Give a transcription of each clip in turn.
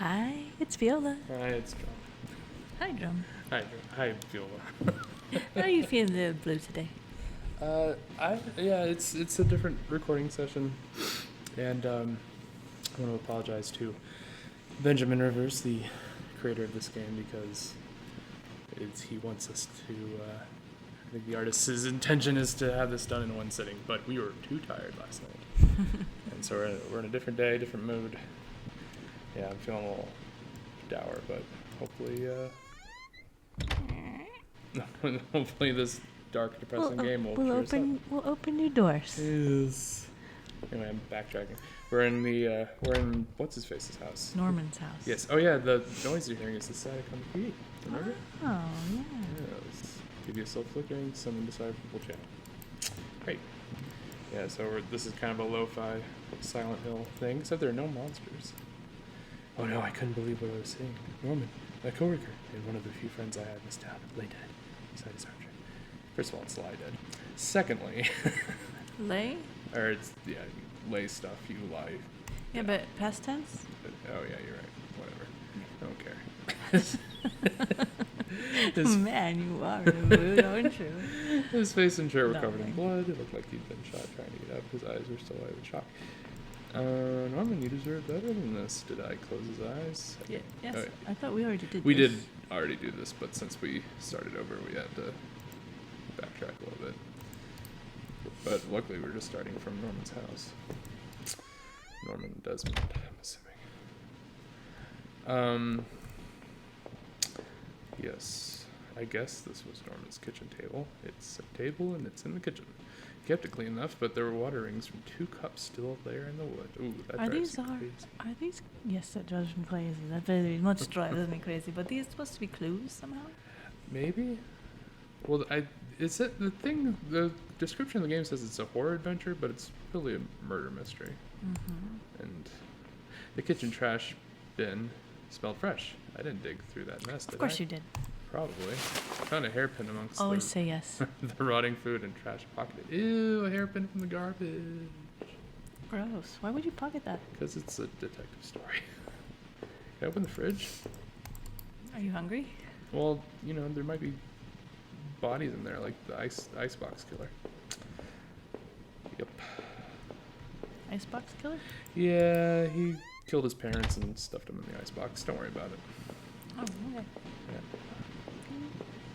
Hi, it's Viola. Hi, it's John. Hi, Drum. Hi, Viola. How are you feeling the blue today? It's a different recording session, and I want to apologize to Benjamin Rivers, the creator of this game, because he wants us to. I think the artist's intention is to have this done in one sitting, but we were too tired last night, and so we're in a different day, different mood. Yeah, I'm feeling a little dour, but hopefully this dark, depressing game will cheer us up. We'll open new doors. Yes. Anyway, I'm backtracking. We're in what's his face's house? Norman's house. Yes. Oh yeah, the noise you're hearing is the static on the TV. Remember? Oh yeah. Yes. TV is still flickering. Some indecipherable channel. Great. Yeah. So this is kind of a lo-fi Silent Hill thing, except there are no monsters. Oh no, I couldn't believe what I was seeing. Norman, my coworker, and one of the few friends I have in this town, lay dead beside his armchair. First of all, it's lie dead. Secondly, Lay? or it's lay stuff. You lie. Yeah, but past tense? Oh yeah, you're right. Whatever. I don't care. Man, you are in the mood, aren't you? His face and shirt were covered in Nothing. blood. It looked like he'd been shot trying to get up. His eyes were still wide with shock. Norman, you deserve better than this. Did I close his eyes? Yeah, yes. Oh, yeah. I thought we already did We this. did already do this, but since we started over, we had to backtrack a little bit. But luckily, we're just starting from Norman's house. Norman Desmond, I'm assuming. Yes, I guess this was Norman's kitchen table. It's a table and it's in the kitchen. He kept it clean enough, but there were water rings from 2 cups still there in the wood. Ooh, that drives me crazy. Are these? Yes, that drives me crazy. That very much drives me crazy. But these supposed to be clues somehow? Maybe. Well, the description of the game says it's a horror adventure, but it's really a murder mystery. Mm-hmm. And the kitchen trash bin smelled fresh. I didn't dig through that mess, did I? Of course you did. Probably. I found a hairpin amongst Always say yes. the rotting food and trash pocketed. Ew, a hairpin from the garbage. Gross. Why would you pocket that? Because it's a detective story. Can I open the fridge? Are you hungry? Well, there might be bodies in there, like the icebox killer. Yep. Icebox killer? Yeah, he killed his parents and stuffed them in the icebox. Don't worry about it. Oh, okay. Yeah.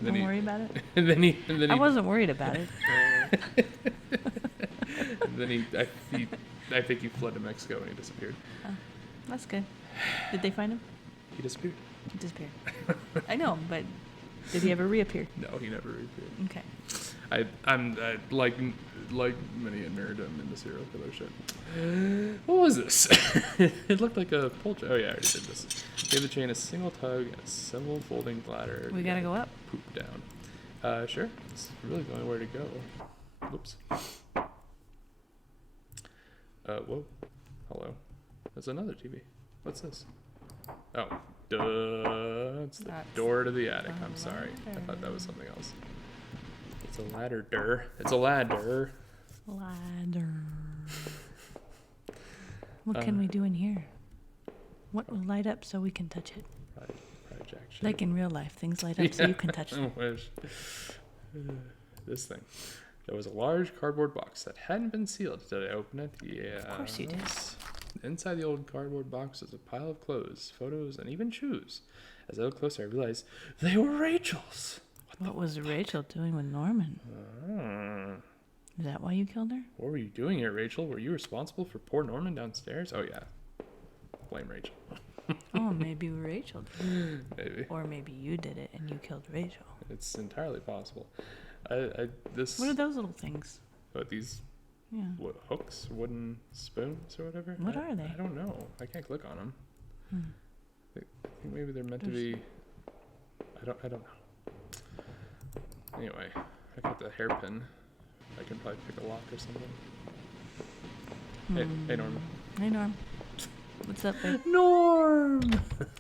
Don't worry about it. And then he. I wasn't worried about it. And then I think he fled to Mexico and he disappeared. Oh, that's good. Did they find him? He disappeared. He disappeared. I know, but did he ever reappear? No, he never reappeared. Okay. I'm like many a nerd. I'm into serial killer shit. What was this? It looked like a pull. Oh yeah, I already did this. Gave the chain a single tug and a simple folding ladder. We gotta go up. Poop down. Sure. It's really the only way to go. Whoops. Whoa. Hello. There's another TV. What's this? Oh, duh. It's the door to the attic. I'm sorry. I thought that was something else. It's a ladder. It's a ladder. Ladder. What can we do in here? What will light up so we can touch it? Projection. Like in real life, things light up so you can touch them. I wish. This thing. There was a large cardboard box that hadn't been sealed. Did I open it? Yeah. Of course you did. Inside the old cardboard box was a pile of clothes, photos, and even shoes. As I looked closer, I realized they were Rachel's. What was Rachel doing with Norman? Is that why you killed her? What were you doing here, Rachel? Were you responsible for poor Norman downstairs? Oh, yeah. Blame Rachel. Oh, maybe Rachel did it. Maybe. Or maybe you did it and you killed Rachel. It's entirely possible. What are those little things? What, these Yeah. hooks, wooden spoons or whatever? What are they? I don't know. I can't click on them. Hmm. I think maybe they're meant to be... I don't know. Anyway, I got the hairpin. I can probably pick a lock or something. Hey, Norm. Hey, Norm. What's up, babe? Norm!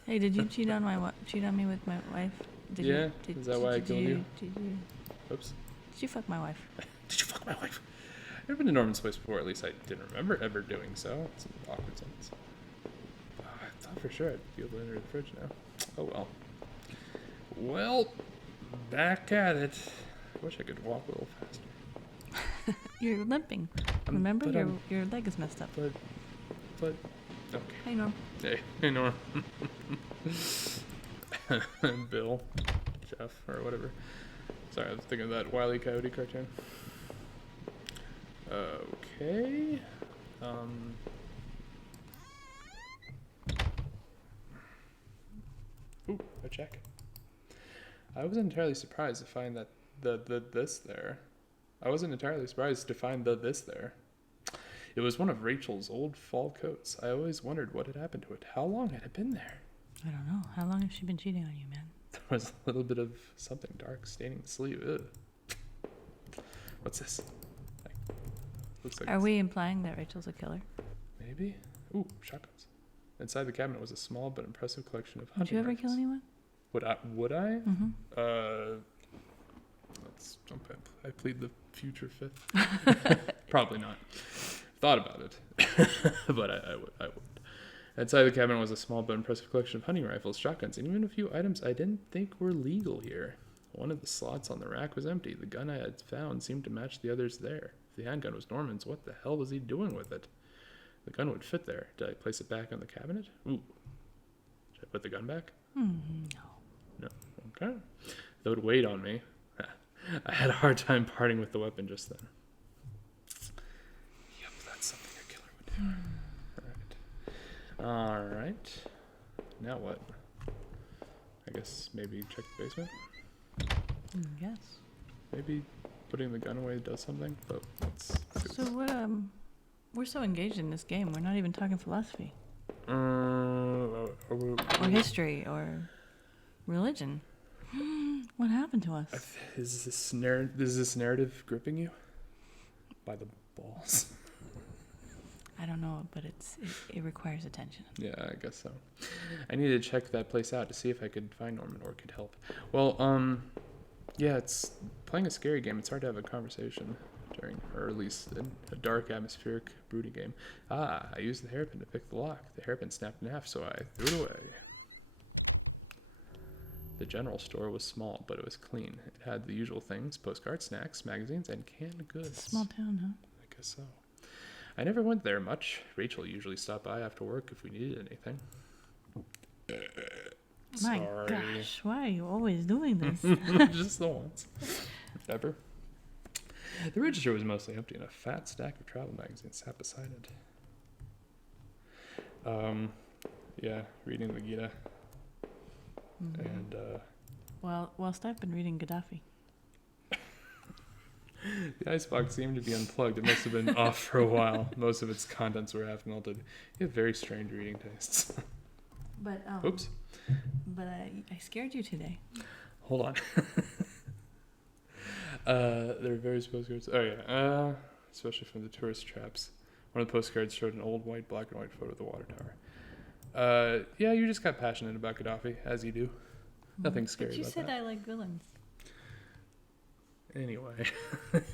Hey, did you cheat on me with my wife? Is that why I killed you? Oops. Did you fuck my wife? Did you fuck my wife? I've never been to Norman's place before. At least I didn't remember ever doing so. It's an awkward sentence. Oh, I thought thought for sure I'd be able to enter the fridge now. Oh well. Well, back at it. I wish I could walk a little faster. You're limping. I'm- Remember, but I'm- your leg is messed up. But, okay. Hey, Norm. Hey, Norm. Bill, Jeff, or whatever. Sorry, I was thinking of that Wile E. Coyote cartoon. Okay. Ooh, a check. I wasn't entirely surprised to find that the this there. I wasn't entirely surprised to find the this there. It was one of Rachel's old fall coats. I always wondered what had happened to it. How long had it been there? I don't know. How long has she been cheating on you, man? There was a little bit of something dark staining the sleeve. Ugh. What's this? Looks like Are we implying that Rachel's a killer? maybe? Ooh, shotguns. Inside the cabinet was a small but impressive collection of Would hunting you ever rifles. kill anyone? Would I? Mm-hmm. Let's jump in. I plead the future fifth. Probably not. Thought about it, but I would. Inside the cabinet was a small but impressive collection of hunting rifles, shotguns, and even a few items I didn't think were legal here. One of the slots on the rack was empty. The gun I had found seemed to match the others there. If the handgun was Norman's, what the hell was he doing with it? The gun would fit there. Did I place it back on the cabinet? Ooh. Should I put the gun back? No. No. Okay. Though it weighed on me. I had a hard time parting with the weapon just then. Yep, that's something a killer would do. Alright. Now what? I guess maybe check the basement? Yes. Maybe putting the gun away does something, but let's see. So what? We're so engaged in this game. We're not even talking philosophy or history or religion. What happened to us? Is this narrative gripping you by the balls? I don't know, but it requires attention. Yeah, I guess so. I needed to check that place out to see if I could find Norman or could help. Well, yeah, it's playing a scary game. It's hard to have a conversation during, or at least a dark, atmospheric, brooding game. I used the hairpin to pick the lock. The hairpin snapped in half, so I threw it away. The general store was small, but it was clean. It had the usual things: postcards, snacks, magazines, and canned goods. Small town, huh? I guess so. I never went there much. Rachel usually stopped by after work if we needed anything. My Sorry. gosh, why are you always doing this? Just the once. Ever. The register was mostly empty, and a fat stack of travel magazines sat beside it. Yeah, reading the Gita. And, Well, whilst I've been reading Gaddafi. the icebox seemed to be unplugged. It must have been off for a while. Most of its contents were half melted. You have very strange reading tastes. But Oops. But I scared you today. Hold on. There are various postcards. Oh, yeah. Especially from the tourist traps. One of the postcards showed an old black and white photo of the water tower. Yeah, you just got passionate about Gaddafi, as you do. Nothing scary But you about said that. I like villains. Anyway,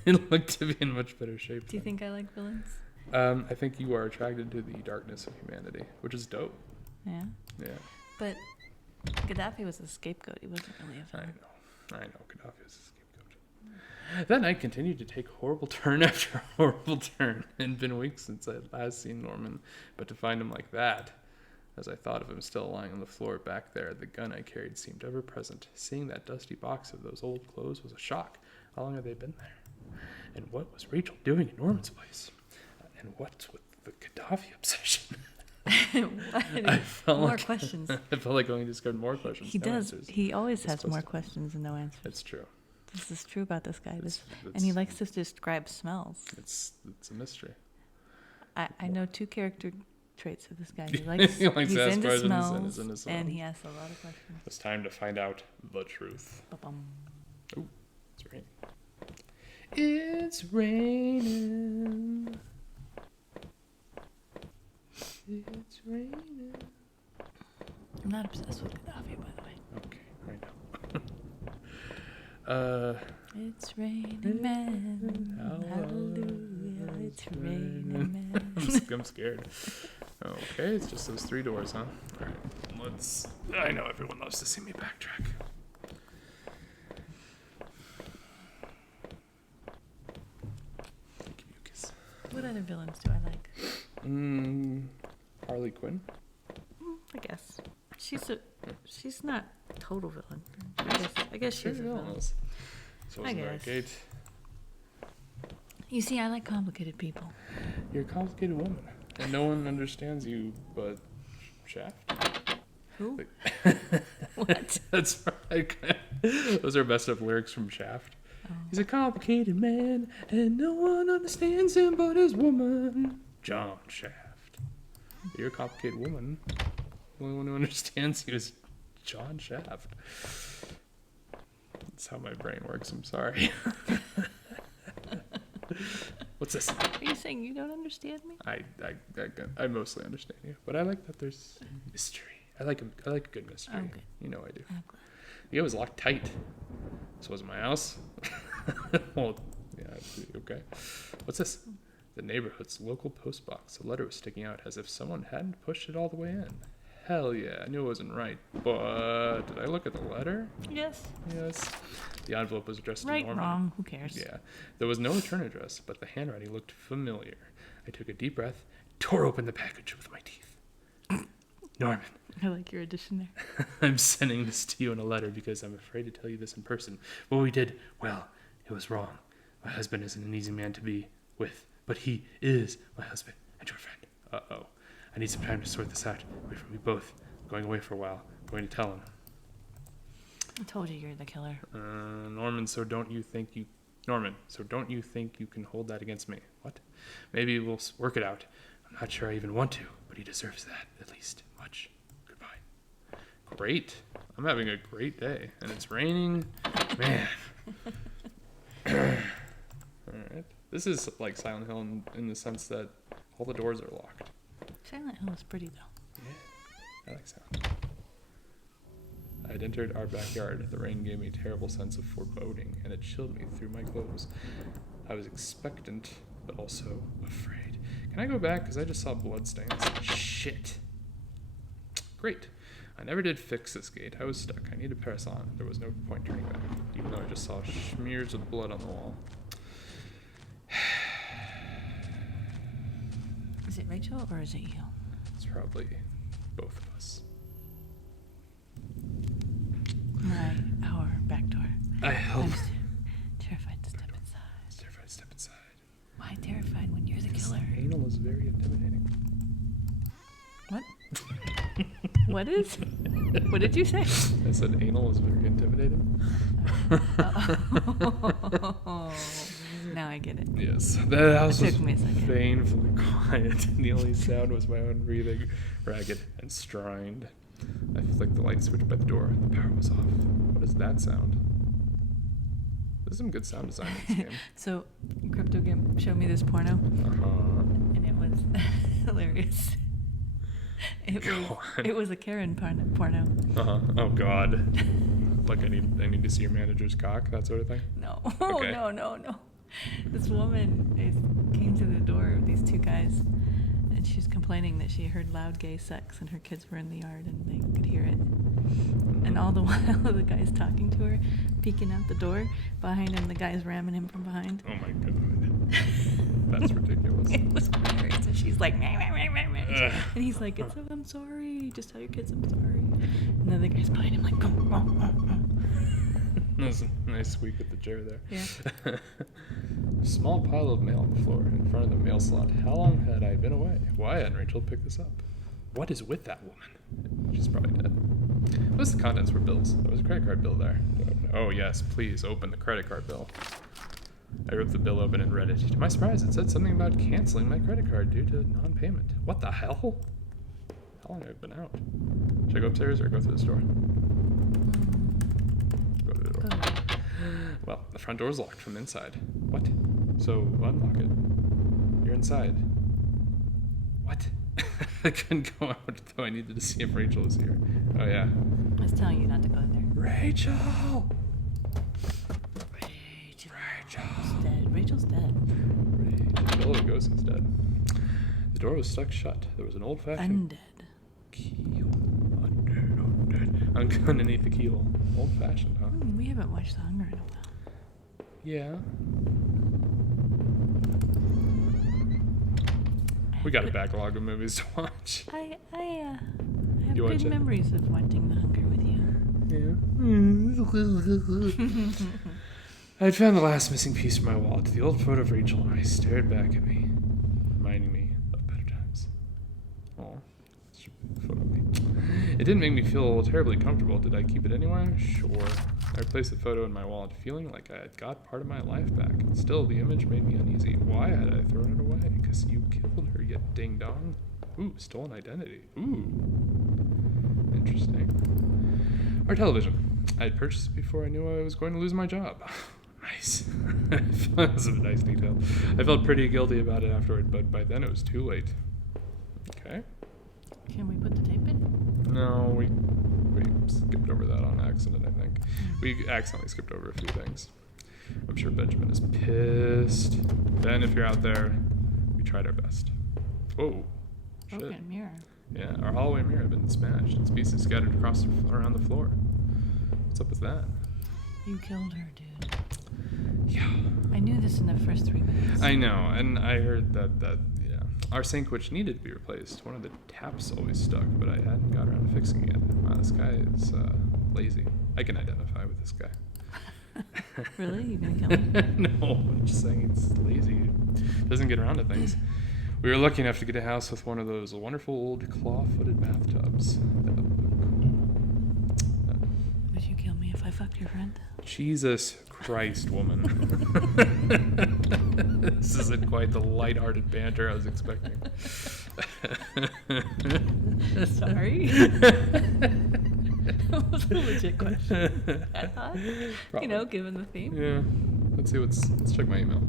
it looked to be in much better shape. Do you think I like villains? I think you are attracted to the darkness of humanity, which is dope. Yeah. Yeah, But Gaddafi was a scapegoat. He wasn't really a I villain. know. Gaddafi was a scapegoat. That night continued to take horrible turn after horrible turn. It had been weeks since I had last seen Norman, but to find him like that, as I thought of him still lying on the floor back there, the gun I carried seemed ever present. Seeing that dusty box of those old clothes was a shock. How long had they been there? And what was Rachel doing in Norman's place? And what's with the Gaddafi obsession? I felt More like, questions. I felt like going to discard more questions. He no does. answers. He always It's has more supposed to. questions and no answers. It's true. This is true about this guy. It's And he likes to describe smells. It's a mystery. I know two character traits of this guy. He likes, He likes he's to ask into questions and smells, is into smells. and he asks a lot of questions. It's time to find out the truth. Ba-bum. Ooh, it's raining. It's raining. It's raining. I'm not obsessed with Gaddafi, by the way. Okay, I know. It's raining men. Hallelujah, Hallelujah. It's raining men. I'm scared. Okay, it's just those 3 doors, huh? Alright, let's... I know everyone loves to see me backtrack. Thank you, Mucus. What other villains do I like? Harley Quinn? I guess. She's not a total villain. I guess she's a villain. So was there a gate? You see, I like complicated people. You're a complicated woman. And no one understands you but Shaft? Who? What? That's right. Those are messed up lyrics from Shaft. Oh. He's a complicated man, and no one understands him but his woman. John Shaft. You're a complicated woman. The only one who understands you is John Shaft. That's how my brain works, I'm sorry. What's this? Are you saying you don't understand me? I mostly understand you, but I like that there's mystery. I like a good mystery. Oh, good. You know I do. I'm glad. The gate was locked tight. This wasn't my house. Well, yeah, okay. What's this? The neighborhood's local post box. A letter was sticking out as if someone hadn't pushed it all the way in. Hell yeah, I knew it wasn't right, but did I look at the letter? Yes. Yes. The envelope was addressed to Right, Norman. wrong, who cares? Yeah. There was no return address, but the handwriting looked familiar. I took a deep breath, tore open the package with my teeth. Norman. I like your addition there. I'm sending this to you in a letter because I'm afraid to tell you this in person. What we did, well, it was wrong. My husband isn't an easy man to be with, but he is my husband and your friend. Uh-oh. I need some time to sort this out. Away from you both. I'm going away for a while. I'm going to tell him. I told you you're the killer. Norman, so don't you think you can hold that against me? What? Maybe we'll work it out. I'm not sure I even want to, but he deserves that, at least much. Goodbye. Great. I'm having a great day, and it's raining. Man. Alright. This is like Silent Hill in the sense that all the doors are locked. Silent Hill is pretty, though. Yeah, I like sound. I had entered our backyard. The rain gave me a terrible sense of foreboding, and it chilled me through my clothes. I was expectant, but also afraid. Can I go back? Because I just saw bloodstains. Shit. Great. I never did fix this gate. I was stuck. I need to press on. There was no point turning back, even though I just saw smears of blood on the wall. Is it Rachel or is it you? It's probably both of us. Our back door. I hope. I'm terrified to step inside. Terrified to step inside. Why terrified when you're the killer? Anal is very intimidating. What? What is? What did you say? I said anal is very intimidating. Oh, now I get it. Yes. The house was took me a second. painfully quiet. The only sound was my own breathing, ragged and strained. I flicked the light switch by the door. The power was off. What is that sound? There's some good sound design in this game. So, Crypto Game showed me this porno, and it was hilarious. It was a Karen porno. Oh God. Like I need to see your manager's cock, that sort of thing. No. Okay. No. This woman came to the door of these two guys, and she was complaining that she heard loud gay sex, and her kids were in the yard, and they could hear it. And all the while, the guy's talking to her, peeking out the door. Behind him, the guy's ramming him from behind. Oh my God. That's ridiculous. It was hilarious. And she's like, meh, meh, meh, meh, meh. And he's like, I'm sorry. Just tell your kids I'm sorry. And then the guy's behind him like, That was a nice squeak at the chair there. Yeah. Small pile of mail on the floor in front of the mail slot. How long had I been away? Why hadn't Rachel picked this up? What is with that woman? She's probably dead. Most of the contents were bills. There was a credit card bill there. Oh yes, please open the credit card bill. I ripped the bill open and read it. To my surprise, it said something about canceling my credit card due to non-payment. What the hell? How long have I been out? Should I go upstairs or go through this door? Go through the door. Well, the front door's locked from inside. What? So unlock it. You're inside. What? I couldn't go out, though I needed to see if Rachel was here. Oh yeah. I was telling you not to go there. Rachel! Rachel's dead. Rachel Ghostie's dead. The door was stuck shut. There was an old-fashioned Undead. keyhole. Undead. Underneath the keyhole. Old-fashioned, huh? We haven't watched The Hunger in a while. Yeah. We got a backlog of movies to watch. I have You watch good it? memories of watching The Hunger with you. Yeah. I'd found the last missing piece from my wallet. The old photo of Rachel and I stared back at me, reminding me of better times. Oh, photo of me. It didn't make me feel terribly comfortable. Did I keep it anyway? Sure. I replaced the photo in my wallet, feeling like I had got part of my life back. Still, the image made me uneasy. Why had I thrown it away? Because you killed her, you ding-dong. Ooh, stolen identity. Ooh. Interesting. Our television. I had purchased it before I knew I was going to lose my job. Nice. That was a nice detail. I felt pretty guilty about it afterward, but by then it was too late. Okay. Can we put the tape in? No, we skipped over that on accident, I think. We accidentally skipped over a few things. I'm sure Benjamin is pissed. Ben, if you're out there, we tried our best. Whoa. Shit. Broken mirror. Yeah, our hallway mirror had been smashed. Its pieces scattered around the floor. What's up with that? You killed her, dude. Yeah. I knew this in the first 3 minutes. I know, and I heard that yeah, our sink, which needed to be replaced, one of the taps always stuck, but I hadn't got around to fixing it. Wow, this guy is lazy. I can identify with this guy. Really? You gonna kill him? No, I'm just saying he's lazy. Doesn't get around to things. We were lucky enough to get a house with one of those wonderful old claw-footed bathtubs. That would look cool. Would you kill me if I fucked your friend? Jesus Christ, woman. This isn't quite the lighthearted banter I was expecting. Sorry. That was a legit question. I thought, given the theme. Yeah. Let's check my email.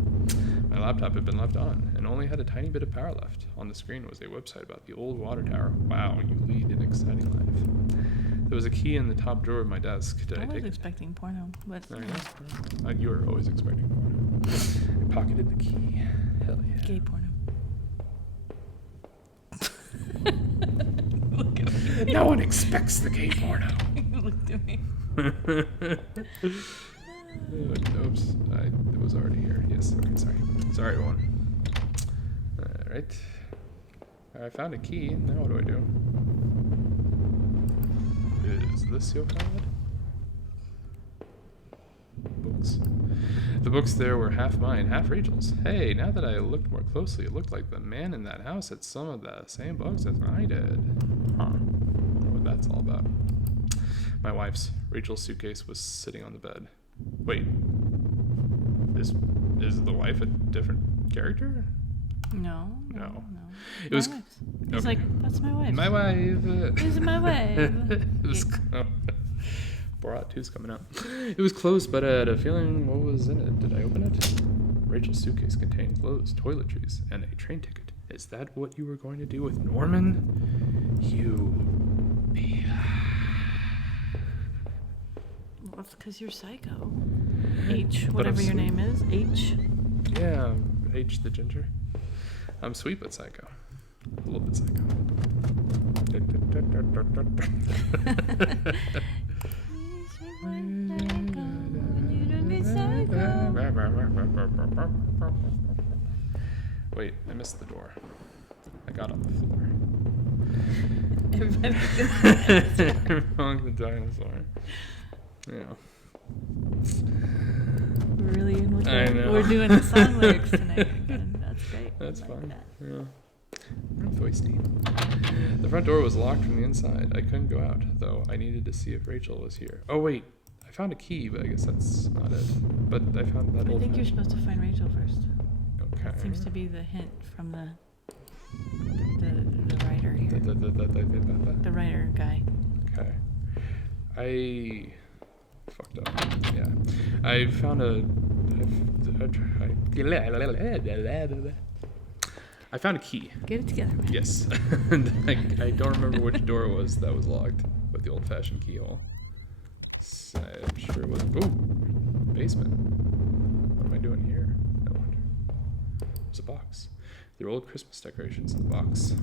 My laptop had been left on and only had a tiny bit of power left. On the screen was a website about the old water tower. Wow, you lead an exciting life. There was a key in the top drawer of my desk. Did I I was take it? expecting porno, but No, you were always expecting porno. I pocketed the key. Hell yeah. gay porno. Look at me. No one expects the gay porno. You looked at me. Oops, it was already here. Yes, okay, sorry. Sorry, everyone. Alright. I found a key. Now what do I do? Is this your card? Books. The books there were half mine, half Rachel's. Hey, now that I looked more closely, it looked like the man in that house had some of the same books as I did. Huh. I wonder what that's all about. My wife's. Rachel's suitcase was sitting on the bed. Wait. Is the wife a different character? No. It was. My wife's. He's Okay. like, that's my wife. My wife. This is my wife. It was. Borat 2's coming out. It was closed, but I had a feeling what was in it. Did I open it? Rachel's suitcase contained clothes, toiletries, and a train ticket. Is that what you were going to do with Norman? You. Well, that's because you're psycho. H, whatever your name is. H. Yeah, H the ginger. I'm sweet but psycho. A little bit psycho. Wait, I missed the door. I got on the floor. Wrong the dinosaur. Yeah. We're really in with I it. know. We're doing the song lyrics tonight again. That's great. That's I like fun. that. Yeah. I'm feisty. The front door was locked from the inside. I couldn't go out, though I needed to see if Rachel was here. Oh, wait. I found a key, but I guess that's not it. But I found that I old think you're supposed to find Rachel first. Okay. That seems to be the hint from the writer here. The writer guy. Okay. I fucked up. Yeah. I found I found a key. Get it together, man. Yes. And I don't remember which door it was that was locked with the old-fashioned keyhole. I'm sure it wasn't. Ooh, basement. What am I doing here? No wonder. There's a box. There were old Christmas decorations in the box.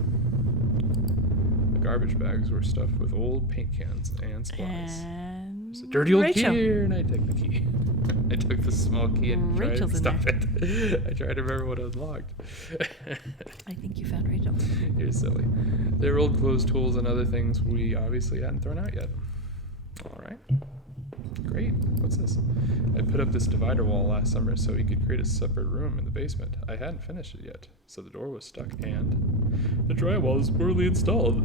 The garbage bags were stuffed with old paint cans and supplies. And There's a dirty old Rachel. key here, and I took the key. I took the small key and Rachel's in tried to stop it. I tried to remember what I unlocked. I think you found Rachel. You're silly. There were old clothes, tools, and other things we obviously hadn't thrown out yet. All right. Great. What's this? I put up this divider wall last summer so we could create a separate room in the basement. I hadn't finished it yet, so the door was stuck and the drywall is poorly installed.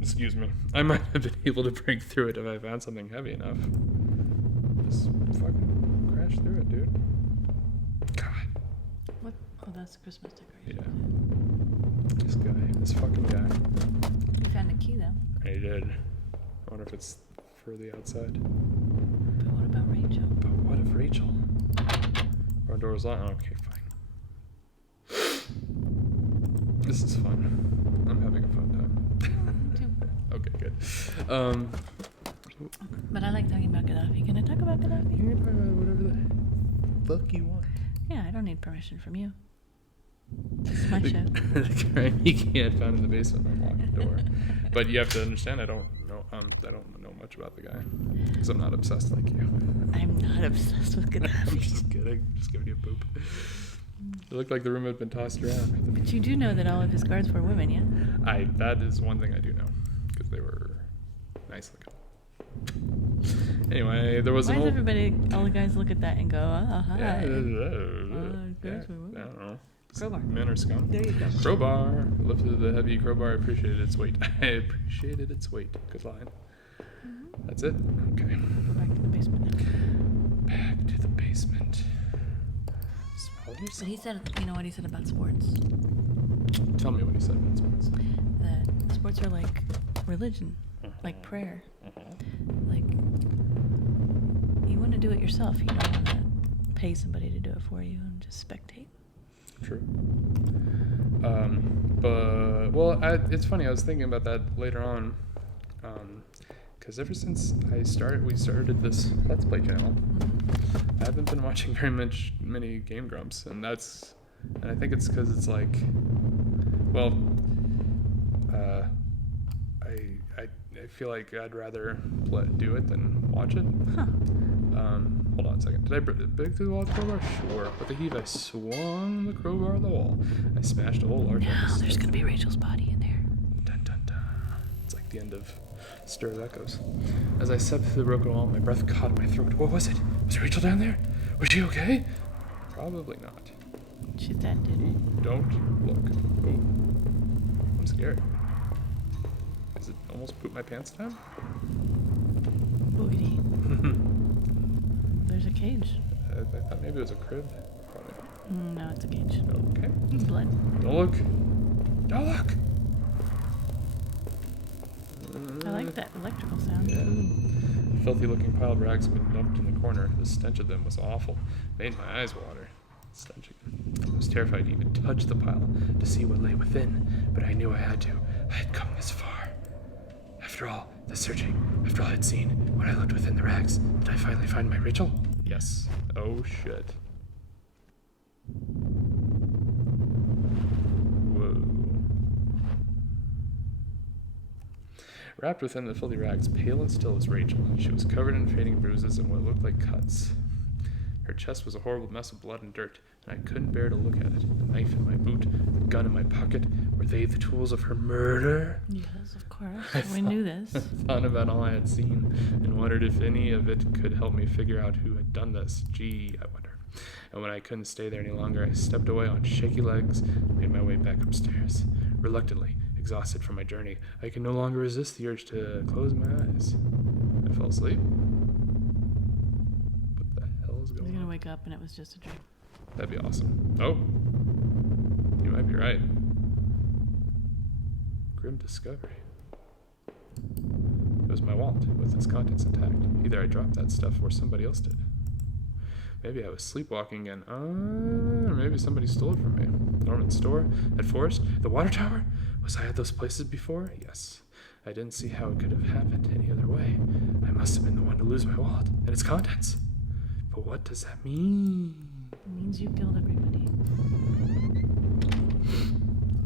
Excuse me. I might have been able to break through it if I found something heavy enough. Just fucking crash through it, dude. God. What? Oh, that's the Christmas decoration. Yeah. This guy. This fucking guy. You found a key though. I did. I wonder if it's for the outside. But what about Rachel? But what if Rachel? Our door was locked. Okay, fine. This is fun. I'm having a fun time. Me too. Okay, good. But I like talking about Gaddafi. Can I talk about You Gaddafi? can talk about whatever the fuck you want. Yeah, I don't need permission from you. It's my show. The crime you can't found in the basement unlocked door. But you have to understand, I don't know much about the guy because I'm not obsessed like you. I'm not obsessed with I'm Gaddafi. just kidding. Just giving you a poop. It looked like the room had been tossed around. But you do know that all of his guards were women, yeah? That is one thing I do know because they were nice looking. Anyway, there was Why an does old. everybody, all the guys look at that and go, oh, hi. Yeah, guys yeah, were women. I don't know. Crowbar. Men are scum. There you go. Crowbar. Lifted the heavy crowbar. I appreciated its weight. I appreciated its weight. Good line. That's it? Okay. Go back to the basement now. Back to the basement. Smell But yourself. he said, you know what he said about sports? Tell me what he said about sports. That sports are like religion, like prayer. Like, you want to do it yourself. You don't want to pay somebody to do it for you and just spectate. True. It's funny. I was thinking about that later on, because ever since we started this Let's Play channel, I haven't been watching many Game Grumps, and I think it's because it's like, well, I feel like I'd rather do it than watch it. Huh. Hold on a second. Did I break through the wall with the crowbar? Sure. With a heave, I swung the crowbar on the wall. I smashed a hole large enough Now to there's going to be Rachel's body in there. Dun dun dun. It's like the end of Stir of Echoes. As I stepped through the broken wall, my breath caught in my throat. What was it? Was Rachel down there? Was she okay? Probably not. She's dead, dude. Ooh, don't look. Ooh. I'm scared. Is it almost poop my pants time? Boogity. There's a cage. I thought maybe it was a crib. Probably. No, it's a cage. Okay. Blood. Don't look. Don't look. I like that electrical sound. Yeah. A filthy-looking pile of rags had been dumped in the corner. The stench of them was awful. Made my eyes water. Stench again. I was terrified to even touch the pile to see what lay within, but I knew I had to. I had come this far. After all the searching, after all I'd seen, when I looked within the rags, did I finally find my Rachel? Yes. Oh shit. Whoa. Wrapped within the filthy rags, pale and still as Rachel, she was covered in fading bruises and what looked like cuts. Her chest was a horrible mess of blood and dirt, and I couldn't bear to look at it. The knife in my boot, the gun in my pocket, were they the tools of her murder? Yes, of course. We knew this. I thought about all I had seen and wondered if any of it could help me figure out who had done this. Gee, I wonder. And when I couldn't stay there any longer, I stepped away on shaky legs and made my way back upstairs. Reluctantly, exhausted from my journey, I could no longer resist the urge to close my eyes. I fell asleep. What the hell is I was going going to on? wake up and it was just a dream. That'd be awesome. Oh, you might be right. Grim discovery. It was my wallet with its contents intact. Either I dropped that stuff or somebody else did. Maybe I was sleepwalking and, or maybe somebody stole it from me. Norman's store, at Forest, the water tower? Was I at those places before? Yes. I didn't see how it could have happened any other way. I must have been the one to lose my wallet and its contents. But what does that mean? It means you killed everybody.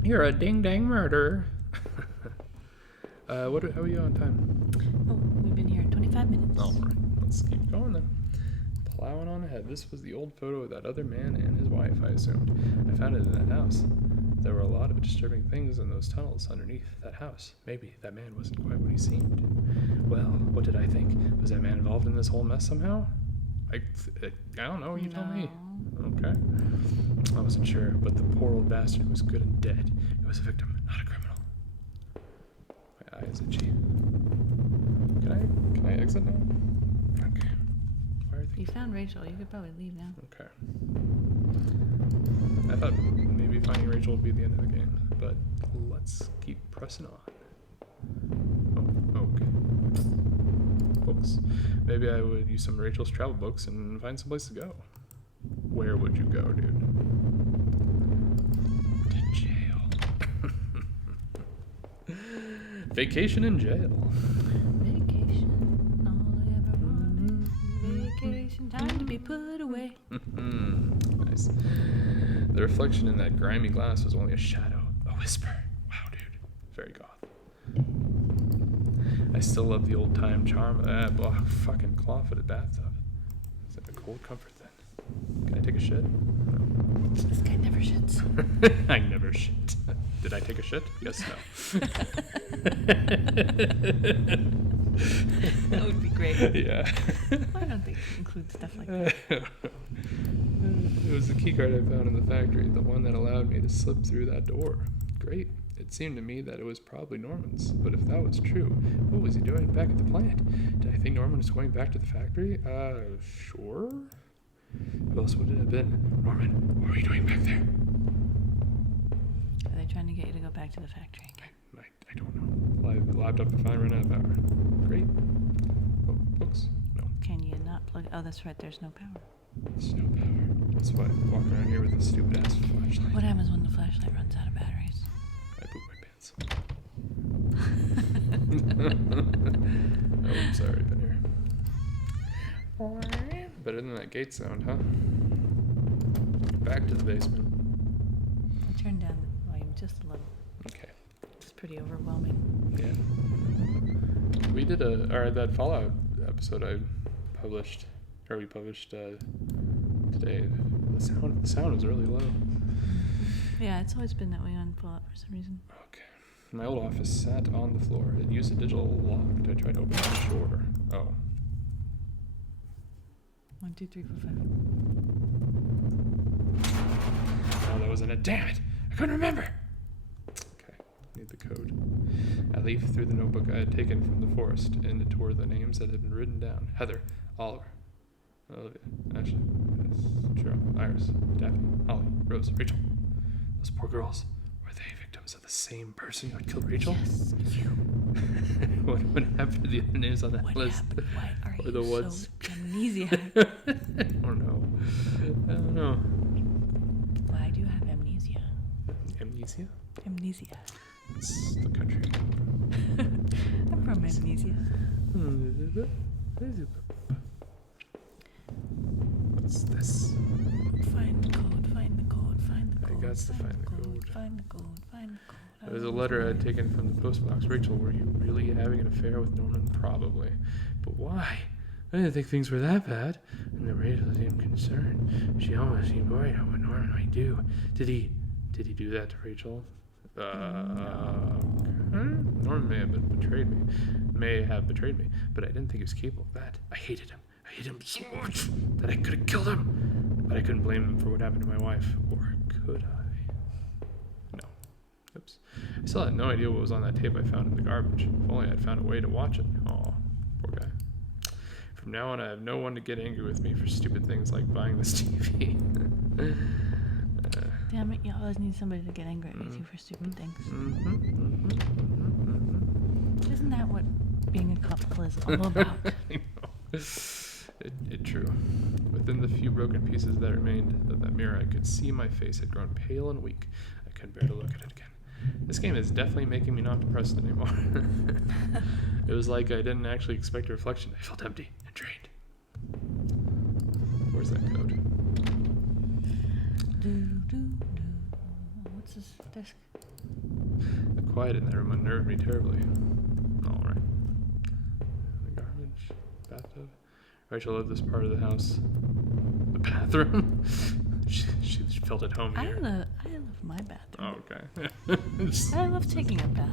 You're a ding-dang murderer. How are you on time? Oh, we've been here 25 minutes. Oh, all right. Let's keep going then. Plowing on ahead. This was the old photo of that other man and his wife, I assumed. I found it in that house. There were a lot of disturbing things in those tunnels underneath that house. Maybe that man wasn't quite what he seemed. Well, what did I think? Was that man involved in this whole mess somehow? I don't know. You tell me. Okay. I wasn't sure, but the poor old bastard was good and dead. He was a victim, not a criminal. My eye is itchy. Can I exit now? Okay. Why are You found Rachel. You could probably leave now. Okay. I thought maybe finding Rachel would be the end of the game, but let's keep pressing on. Oh, okay. Books. Maybe I would use some of Rachel's travel books and find some place to go. Where would you go, dude? To jail. Vacation in jail. Vacation. All I ever wanted. Vacation. Time to be put away. Nice. The reflection in that grimy glass was only a shadow, a whisper. Wow, dude. Very goth. I still love the old-time charm of that fucking claw-footed bathtub. Is that a cold comfort then? Can I take a shit? No. This guy never shits. I never shit. Did I take a shit? Yes, no. That would be great. Yeah. Why don't they include stuff like that? It was the key card I found in the factory, the one that allowed me to slip through that door. Great. It seemed to me that it was probably Norman's, but if that was true, what was he doing back at the plant? Did I think Norman was going back to the factory? Sure. Who else would it have been? Norman, what were you doing back there? Are they trying to get you to go back to the factory? I don't know. The laptop if I run out of power. Great. Oh, books? No. Can you not plug? Oh, that's right. There's no power. There's no power. That's why I walk around here with a stupid ass flashlight. What happens when the flashlight runs out of batteries? I poop my pants. Oh, I'm sorry, been here. Better than that gate sound, huh? Back to the basement. I'll turn down the volume just a little. Okay. It's pretty overwhelming. Yeah. We did that Fallout episode we published today. The sound was really low. Yeah, it's always been that way on Fallout for some reason. Okay. My old office sat on the floor. It used a digital lock to try to open the door. Oh. 1, 2, 3, 4, 5. Oh, that wasn't it. Damn it! I couldn't remember! Okay, need the code. I leafed through the notebook I had taken from the forest and it tore the names that had been written down. Heather, Oliver, Olivia, Ashley, Cheryl, Iris, Daphne, Holly, Rose, Rachel. Those poor girls. Were they victims of the same person who had killed Rachel? Yes, you. What happened to the other names on that What list? happened? Why are Or you the ones... so amnesia? I don't know. Why do you have amnesia? Amnesia? Amnesia. It's the country. I'm from amnesia. What's this? Find the code, find the code, find the code. I got to find the code. Find the code, find the code. It was a letter I had taken from the post box. Rachel, were you really having an affair with Norman? Probably. But why? I didn't think things were that bad. And then Rachel seemed concerned. She almost seemed worried about what Norman might do. Did he do that to Rachel? Norman may have betrayed me, but I didn't think he was capable of that. I hated him. I hated him so much that I could have killed him. But I couldn't blame him for what happened to my wife. Or could I? No. Oops. I still had no idea what was on that tape I found in the garbage. If only I'd found a way to watch it. Aw, poor guy. From now on, I have no one to get angry with me for stupid things like buying this TV. Damn it, you always need somebody to get angry with you for stupid things. Isn't that what being a couple is all about? It true. Within the few broken pieces that remained of that mirror, I could see my face had grown pale and weak. I couldn't bear to look at it again. This game is definitely making me not depressed anymore. It was like I didn't actually expect a reflection. I felt empty and drained. Where's that code? Do. What's this desk? The quiet in that room unnerved me terribly. All right. The garbage, bathtub. Rachel loved this part of the house. The bathroom. she felt at home here. I love my bathroom. Oh, okay. I love taking a bath.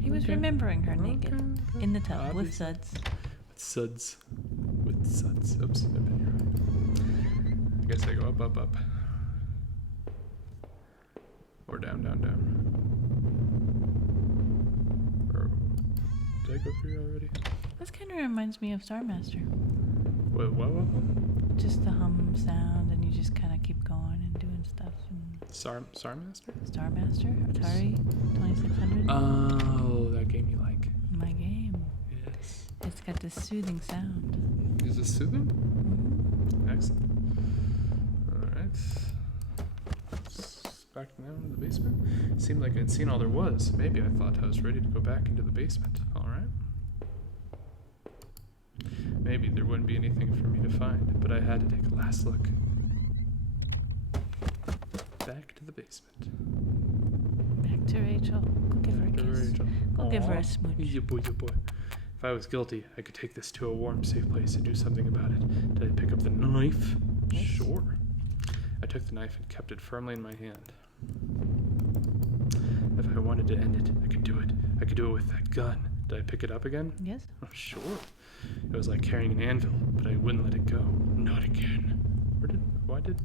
He was remembering her naked in the tub with suds. With suds. Oops, I bet you're right. I guess I go up. Or down. Or did I go through already? This kind of reminds me of Star Master. What? Just the hum sound, and you just kind of keep going and doing stuff. And Star Master? Star Master, Atari 2600. Oh, that game you like. My game. Yes. It's got this soothing sound. Is this soothing? Mm-hmm. Excellent. Alright. Back now into the basement. Seemed like I'd seen all there was. Maybe I thought I was ready to go back into the basement. Alright. Maybe there wouldn't be anything for me to find, but I had to take a last look. Back to the basement. Back to Rachel. Go give her a kiss. Rachel. Go give her a smooch. Yeah, boy. If I was guilty, I could take this to a warm, safe place and do something about it. Did I pick up the knife? Yes. Sure. I took the knife and kept it firmly in my hand. If I wanted to end it, I could do it. I could do it with that gun. Did I pick it up again? Yes. Oh, sure. It was like carrying an anvil, but I wouldn't let it go. Not again. Why did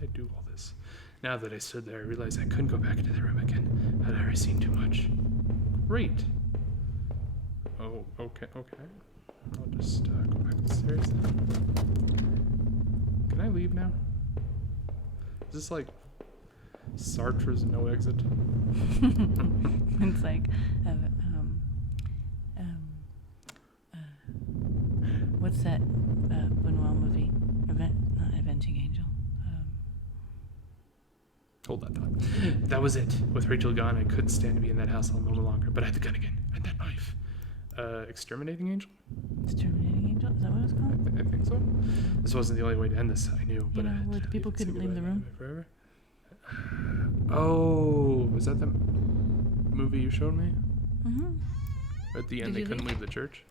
I do all this? Now that I stood there, I realized I couldn't go back into the room again. I'd already seen too much. Great. Oh, okay. I'll just go back upstairs then. Can I leave now? Is this like Sartre's No Exit? It's like, what's that Benoit movie? Not Avenging Angel. Hold that thought. That was it. With Rachel gone, I couldn't stand to be in that house no longer. But I had the gun again and that knife. Exterminating Angel? Exterminating Angel? Is that what it's called? I think so. This wasn't the only way to end this. I knew, but where the people couldn't leave the room. Forever. Oh, was that the movie you showed me? Mm-hmm. At the end, they couldn't leave the church.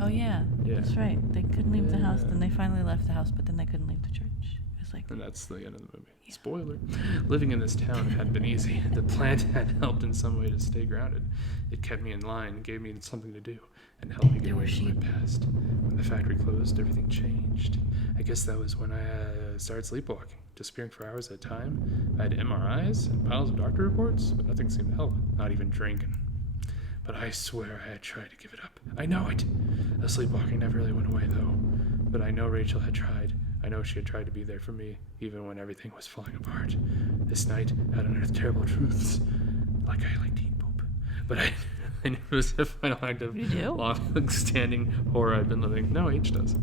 Oh yeah, that's right. They couldn't leave the house. Then they finally left the house, but then they couldn't leave the church. It was like. And that's the end of the movie. Yeah. Spoiler. Living in this town had been easy. The plant had helped in some way to stay grounded. It kept me in line, gave me something to do, and helped me get away from my past. When the factory closed, everything changed. I guess that was when I started sleepwalking, disappearing for hours at a time. I had MRIs and piles of doctor reports, but nothing seemed to help, not even drinking. But I swear I had tried to give it up. I know it. The sleepwalking never really went away, though. But I know Rachel had tried. I know she had tried to be there for me, even when everything was falling apart. This night had unearthed terrible truths, like I liked to eat poop. But I knew it was the final act of long-standing horror I'd been living. No, H does.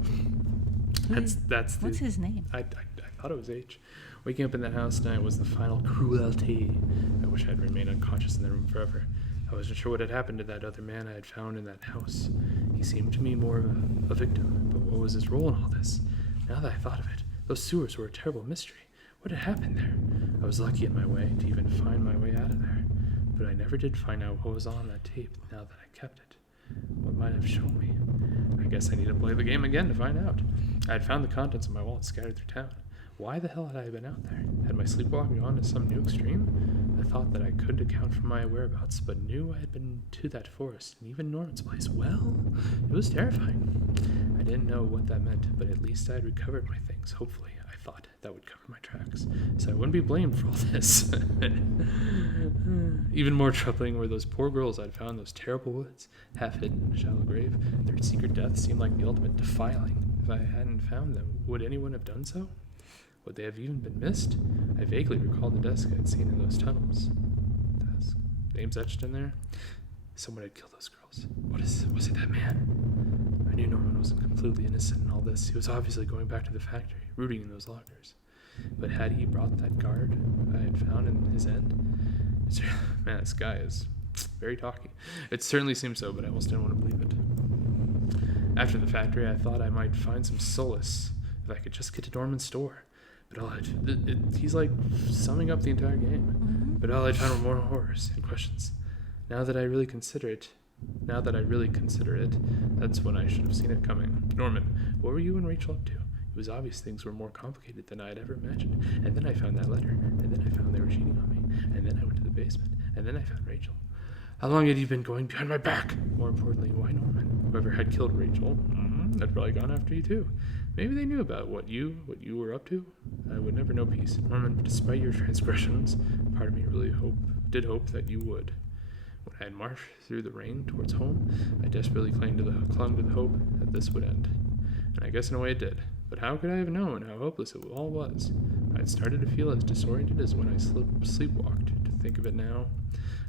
What's his name? I thought it was H. Waking up in that house tonight was the final cruelty. I wish I'd remained unconscious in the room forever. I wasn't sure what had happened to that other man I had found in that house. He seemed to me more of a victim, but what was his role in all this? Now that I thought of it, those sewers were a terrible mystery. What had happened there? I was lucky in my way to even find my way out of there, but I never did find out what was on that tape now that I kept it. What might have shown me? I guess I need to play the game again to find out. I had found the contents of my wallet scattered through town. Why the hell had I been out there? Had my sleepwalking gone to some new extreme? I thought that I couldn't account for my whereabouts, but knew I had been to that forest, and even Norman's place. Well, it was terrifying. I didn't know what that meant, but at least I had recovered my things. Hopefully, I thought that would cover my tracks, so I wouldn't be blamed for all this. Even more troubling were those poor girls I'd found in those terrible woods, half hidden in a shallow grave. Their secret death seemed like the ultimate defiling. If I hadn't found them, would anyone have done so? Would they have even been missed? I vaguely recalled the desk I'd seen in those tunnels. Desk. Names etched in there? Someone had killed those girls. Was it that man? I knew Norman wasn't completely innocent in all this. He was obviously going back to the factory, rooting in those lockers. But had he brought that guard I had found in his end? Man, this guy is very talky. It certainly seemed so, but I almost didn't want to believe it. After the factory, I thought I might find some solace if I could just get to Norman's store. But all he's like summing up the entire game. Mm-hmm. But all I found were more horrors and questions. Now that I really consider it, that's when I should have seen it coming. Norman, what were you and Rachel up to? It was obvious things were more complicated than I had ever imagined. And then I found that letter. And then I found they were cheating on me. And then I went to the basement. And then I found Rachel. How long had you been going behind my back? More importantly, why Norman? Whoever had killed Rachel, had probably gone after you too. Maybe they knew about what you were up to. I would never know peace. Norman, despite your transgressions, part of me really did hope that you would. When I had marched through the rain towards home, I desperately clung to the hope that this would end. And I guess in a way it did. But how could I have known how hopeless it all was? I had started to feel as disoriented as when I sleepwalked. To think of it now,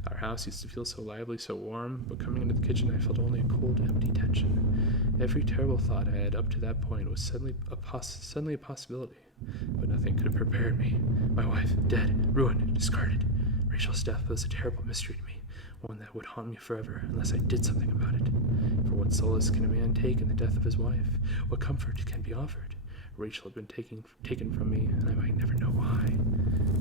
our house used to feel so lively, so warm, but coming into the kitchen I felt only a cold, empty tension. Every terrible thought I had up to that point was suddenly a possibility, but nothing could have prepared me. My wife, dead, ruined, discarded. Rachel's death was a terrible mystery to me, one that would haunt me forever unless I did something about it. For what solace can a man take in the death of his wife? What comfort can be offered? Rachel had been taken from me, and I might never know why.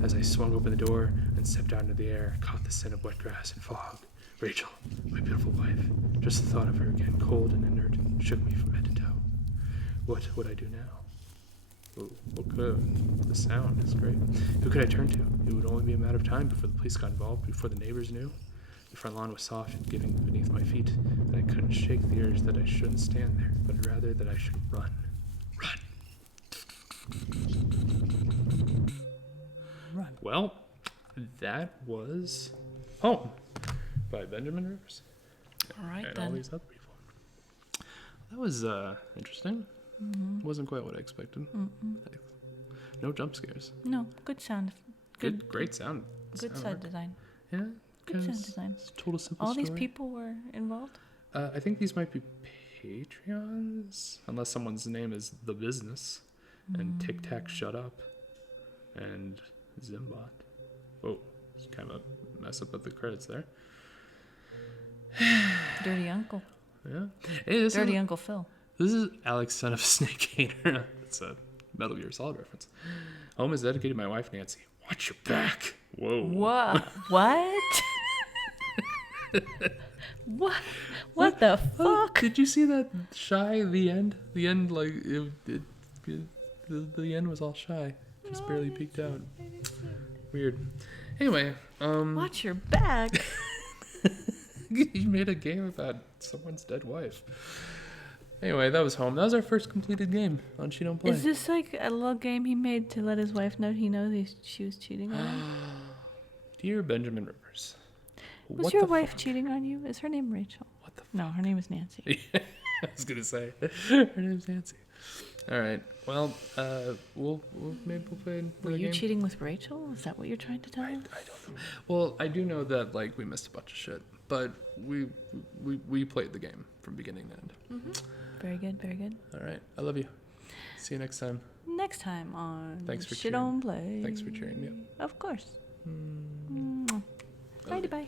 As I swung open the door and stepped out into the air, I caught the scent of wet grass and fog. Rachel, my beautiful wife. Just the thought of her again, cold and inert, shook me from head to toe. What would I do now? The sound is great. Who could I turn to? It would only be a matter of time before the police got involved, before the neighbors knew. The front lawn was soft and giving beneath my feet, and I couldn't shake the urge that I shouldn't stand there, but rather that I should run. Run! Well, that was Home by Benjamin Rivers. All right, and then. all these other people. That was interesting. Mm-hmm. Wasn't quite what I expected. No jump scares. No, good sound. Great sound. Good sound design. Yeah. Good sound design. It's told a simple All story. these people were involved? I think these might be Patreons, unless someone's name is The Business, and Tic Tac Shut Up, and Zimbot. Oh, it's kind of a mess up with the credits there. Dirty Uncle. Yeah. Hey, Dirty Uncle Phil. This is Alex, son of a snake hater. It's a Metal Gear Solid reference. Home is dedicated to my wife, Nancy. Watch your back. Whoa. What? What the fuck? Did you see that shy, the end? The end, like, the end was all shy. Just barely peeked out. Weird. Anyway, Watch your back. You made a game about someone's dead wife. Anyway, that was Home. That was our first completed game on She Don't Play. Is this like a little game he made to let his wife know he knows she was cheating on him? Dear Benjamin Rivers. Was your wife cheating on you? Is her name Rachel? What the fuck? No, her name is Nancy. I was going to say. Her name's Nancy. All right. Well, we'll maybe we'll play another Were you game. cheating with Rachel? Is that what you're trying to tell I him? don't know. Well, I do know that, like, we missed a bunch of shit. But we played the game from beginning to end. Mm-hmm. Very good, very good. All right. I love you. See you next time. Next time on Thanks for She cheering. Don't Play. Thanks for cheering me up. Of course. Mm. Bye-bye.